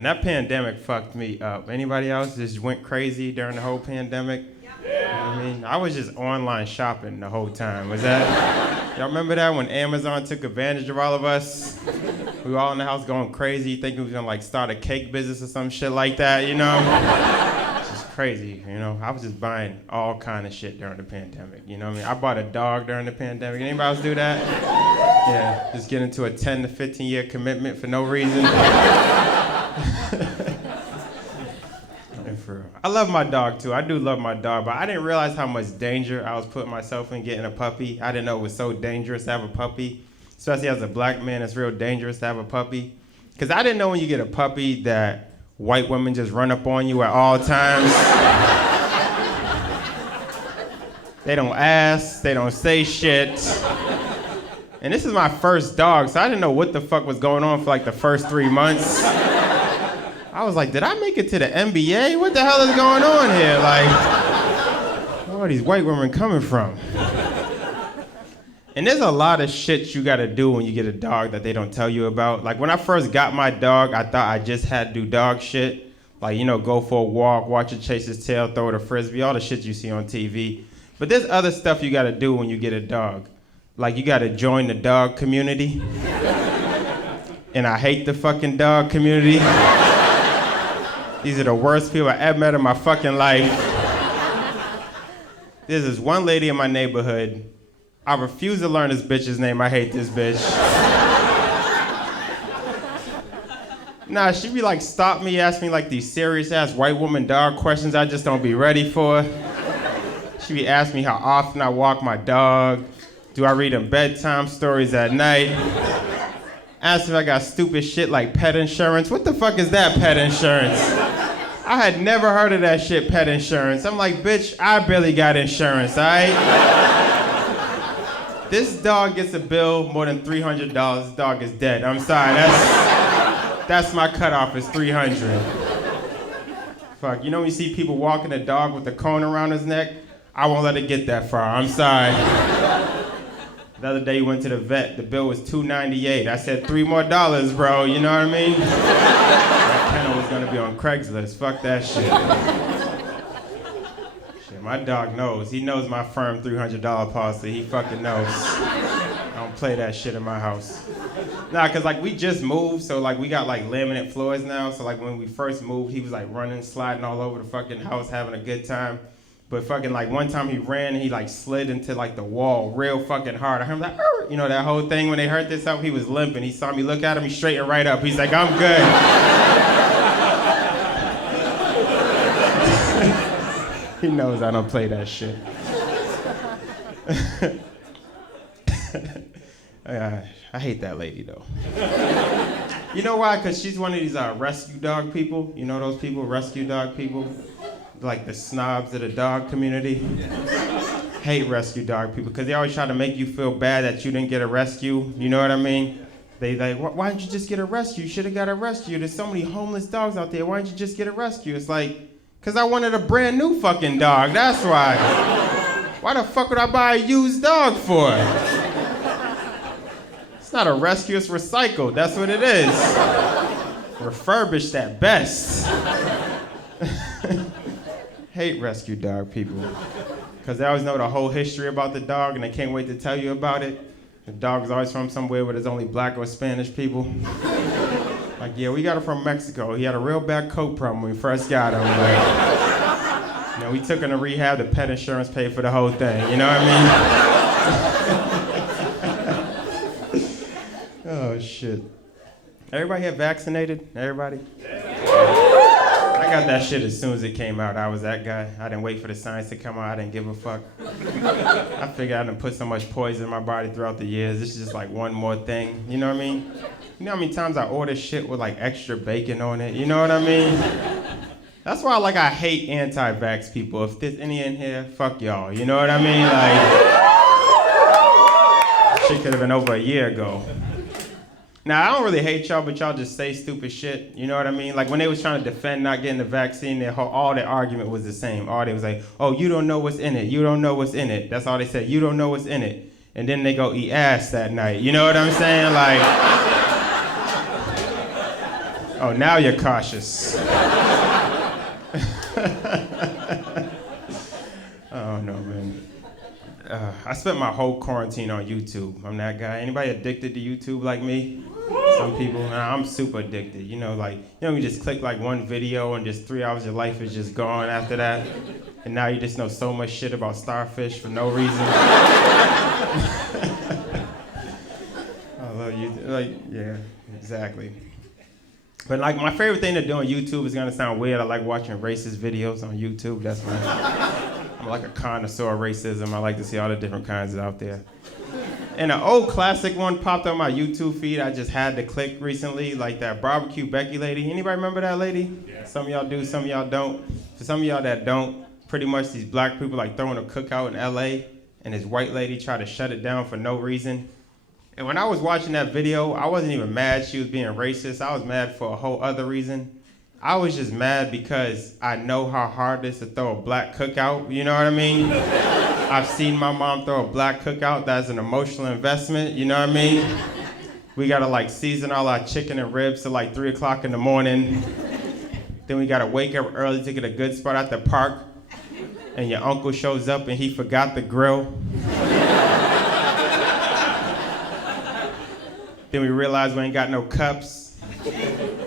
That pandemic fucked me up. Anybody else just went crazy during the whole pandemic? Yeah. You know what I mean? I was just online shopping the whole time. Was that, y'all remember that when Amazon took advantage of all of us? We were all in the house going crazy, thinking we was gonna like start a cake business or some shit like that, you know? It's just crazy, you know? I was just buying all kind of shit during the pandemic, you know what I mean? I bought a dog during the pandemic. Anybody else do that? Yeah, just get into a 10 to 15 year commitment for no reason. For real. I love my dog too. I do love my dog, but I didn't realize how much danger I was putting myself in getting a puppy. I didn't know it was so dangerous to have a puppy, especially as a black man. It's real dangerous to have a puppy. Because I didn't know when you get a puppy that white women just run up on you at all times. They don't ask, they don't say shit. And this is my first dog, so I didn't know what the fuck was going on for like the first 3 months. I was like, did I make it to the NBA? What the hell is going on here? Like, where are these white women coming from? And there's a lot of shit you gotta do when you get a dog that they don't tell you about. Like when I first got my dog, I thought I just had to do dog shit. Like, you know, go for a walk, watch it chase his tail, throw it a frisbee, all the shit you see on TV. But there's other stuff you gotta do when you get a dog. Like you gotta join the dog community. And I hate the fucking dog community. These are the worst people I ever met in my fucking life. There's this one lady in my neighborhood. I refuse to learn this bitch's name. I hate this bitch. Nah, she be like, stop me, ask me like these serious ass white woman dog questions I just don't be ready for. She be asking me how often I walk my dog. Do I read them bedtime stories at night? Ask if I got stupid shit like pet insurance. What the fuck is that, pet insurance? I had never heard of that shit, pet insurance. I'm like, bitch, I barely got insurance, all right? This dog gets a bill more than $300. This dog is dead. I'm sorry, that's my cutoff is $300. Fuck, you know when you see people walking a dog with a cone around his neck? I won't let it get that far, I'm sorry. The other day we went to the vet, the bill was $298. I said, $3 more, bro, you know what I mean? That kennel was gonna be on Craigslist, fuck that shit. Shit, my dog knows. He knows my firm $300 policy, he fucking knows. I don't play that shit in my house. Nah, cause like we just moved, so like we got like laminate floors now, so like when we first moved, he was like running, sliding all over the fucking house, having a good time. But fucking like one time he ran and he like slid into like the wall real fucking hard. I heard him like, you know that whole thing when they heard this up, he was limping. He saw me look at him, he straightened right up. He's like, I'm good. He knows I don't play that shit. I hate that lady though. You know why? Cause she's one of these rescue dog people. You know those people, rescue dog people? Like the snobs of the dog community. Hate rescue dog people because they always try to make you feel bad that you didn't get a rescue. You know what I mean? They like, why didn't you just get a rescue? You should have got a rescue. There's so many homeless dogs out there. Why didn't you just get a rescue? It's like, because I wanted a brand new fucking dog. That's why. Why the fuck would I buy a used dog for? It's not a rescue, it's recycled. That's what it is. Refurbished at best. Hate rescue dog people. Because they always know the whole history about the dog and they can't wait to tell you about it. The dog's always from somewhere where there's only black or Spanish people. Like, yeah, we got it from Mexico. He had a real bad coat problem when we first got him. Like, you know, we took him to rehab, the pet insurance paid for the whole thing. You know what I mean? Oh, shit. Everybody here vaccinated? Everybody? I got that shit as soon as it came out. I was that guy. I didn't wait for the science to come out. I didn't give a fuck. I figured I didn't put so much poison in my body throughout the years. This is just like one more thing. You know what I mean? You know how many times I order shit with like extra bacon on it? You know what I mean? That's why I hate anti-vax people. If there's any in here, fuck y'all. You know what I mean? Like, shit could have been over a year ago. Now, I don't really hate y'all, but y'all just say stupid shit, you know what I mean? Like, when they was trying to defend not getting the vaccine, all their argument was the same. All they was like, oh, you don't know what's in it. You don't know what's in it. That's all they said. You don't know what's in it. And then they go eat ass that night. You know what I'm saying? Like, Oh, now you're cautious. Oh, no, man. I spent my whole quarantine on YouTube. I'm that guy. Anybody addicted to YouTube like me? Some people. Nah, I'm super addicted. You know, you just click like one video and just 3 hours of your life is just gone after that. And now you just know so much shit about starfish for no reason. I love you. Yeah, exactly. But my favorite thing to do on YouTube is gonna sound weird. I like watching racist videos on YouTube. That's I'm like a connoisseur of racism. I like to see all the different kinds out there. And an old classic one popped on my YouTube feed. I just had to click recently, like that barbecue Becky lady. Anybody remember that lady? Yeah. Some of y'all do, some of y'all don't. For some of y'all that don't, pretty much these black people throwing a cookout in LA, and this white lady tried to shut it down for no reason. And when I was watching that video, I wasn't even mad she was being racist. I was mad for a whole other reason. I was just mad because I know how hard it is to throw a black cookout, you know what I mean? I've seen my mom throw a black cookout. That's an emotional investment, you know what I mean? We gotta season all our chicken and ribs till 3 o'clock in the morning. Then we gotta wake up early to get a good spot at the park. And your uncle shows up and he forgot the grill. Then we realize we ain't got no cups.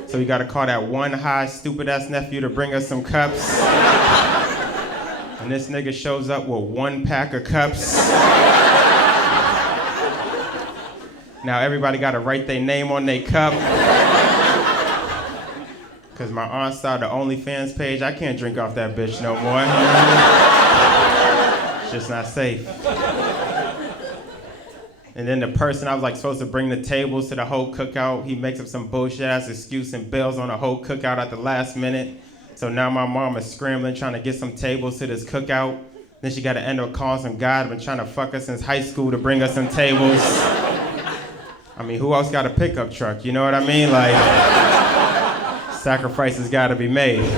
So we gotta call that one high, stupid-ass nephew to bring us some cups. And this nigga shows up with 1 pack of cups. Now everybody gotta write their name on their cup. Cause my aunt started the OnlyFans page. I can't drink off that bitch no more. It's just not safe. And then the person I was supposed to bring the tables to the whole cookout, he makes up some bullshit ass excuse and bails on the whole cookout at the last minute. So now my mom is scrambling trying to get some tables to this cookout. Then she got to end up calling some guy that's been trying to fuck us since high school to bring us some tables. I mean, who else got a pickup truck? You know what I mean? Sacrifices got to be made.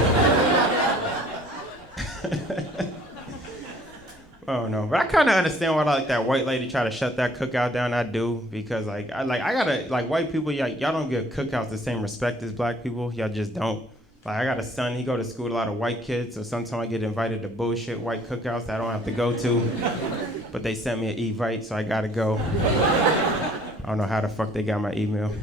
Oh no, but I kind of understand why that white lady try to shut that cookout down. I do, because I gotta white people, y'all don't give cookouts the same respect as black people. Y'all just don't. I got a son, he go to school with a lot of white kids, so sometimes I get invited to bullshit white cookouts that I don't have to go to. But they sent me an e-vite, so I gotta go. I don't know how the fuck they got my email.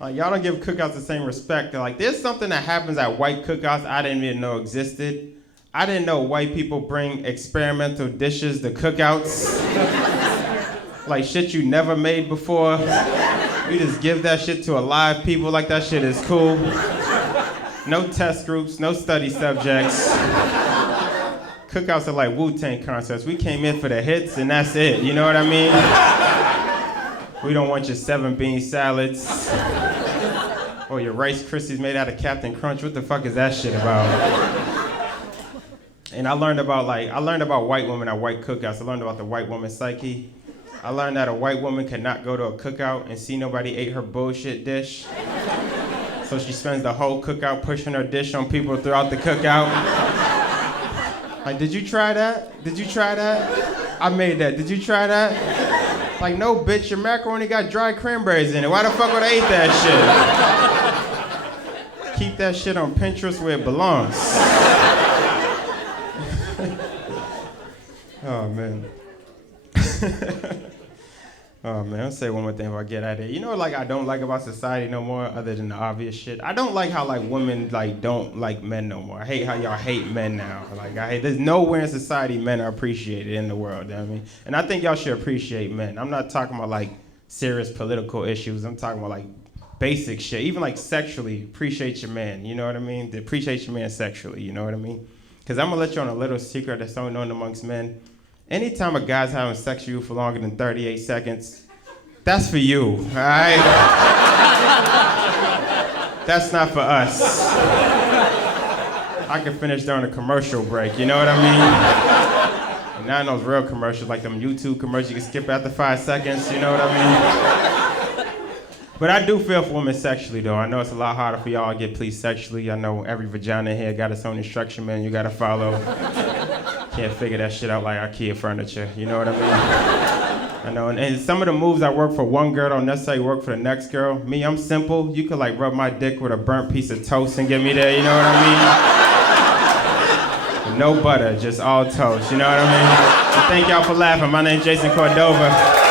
Y'all don't give cookouts the same respect. There's something that happens at white cookouts I didn't even know existed. I didn't know white people bring experimental dishes to cookouts. Shit you never made before. You just give that shit to alive people like that shit is cool. No test groups, no study subjects. Cookouts are like Wu-Tang concerts. We came in for the hits and that's it, you know what I mean? We don't want your 7-bean salads. Or your Rice Krispies made out of Captain Crunch. What the fuck is that shit about? And I learned about white women at white cookouts. I learned about the white woman psyche. I learned that a white woman cannot go to a cookout and see nobody ate her bullshit dish. So she spends the whole cookout pushing her dish on people throughout the cookout. Did you try that? Did you try that? I made that. Did you try that? No, bitch, your macaroni got dry cranberries in it. Why the fuck would I eat that shit? Keep that shit on Pinterest where it belongs. Oh, man. Oh, man, I'll say one more thing before I get out of here. You know I don't like about society no more, other than the obvious shit? I don't like how, women, don't like men no more. I hate how y'all hate men now. There's nowhere in society men are appreciated in the world, you know what I mean? And I think y'all should appreciate men. I'm not talking about, serious political issues. I'm talking about, basic shit. Even, sexually, appreciate your man, you know what I mean? Appreciate your man sexually, you know what I mean? Because I'm going to let you on a little secret that's only known amongst men. Anytime a guy's having sex with you for longer than 38 seconds, that's for you, all right? That's not for us. I can finish during a commercial break, you know what I mean? And now in those real commercials, them YouTube commercials, you can skip after 5 seconds, you know what I mean? But I do feel for women sexually, though. I know it's a lot harder for y'all to get pleased sexually. I know every vagina here got its own instruction manual you gotta follow. Can't figure that shit out like IKEA furniture, you know what I mean? I know, and some of the moves that work for one girl don't necessarily work for the next girl. Me, I'm simple. You could like rub my dick with a burnt piece of toast and get me there, you know what I mean? No butter, just all toast, you know what I mean? Thank y'all for laughing. My name's Jason Cordova.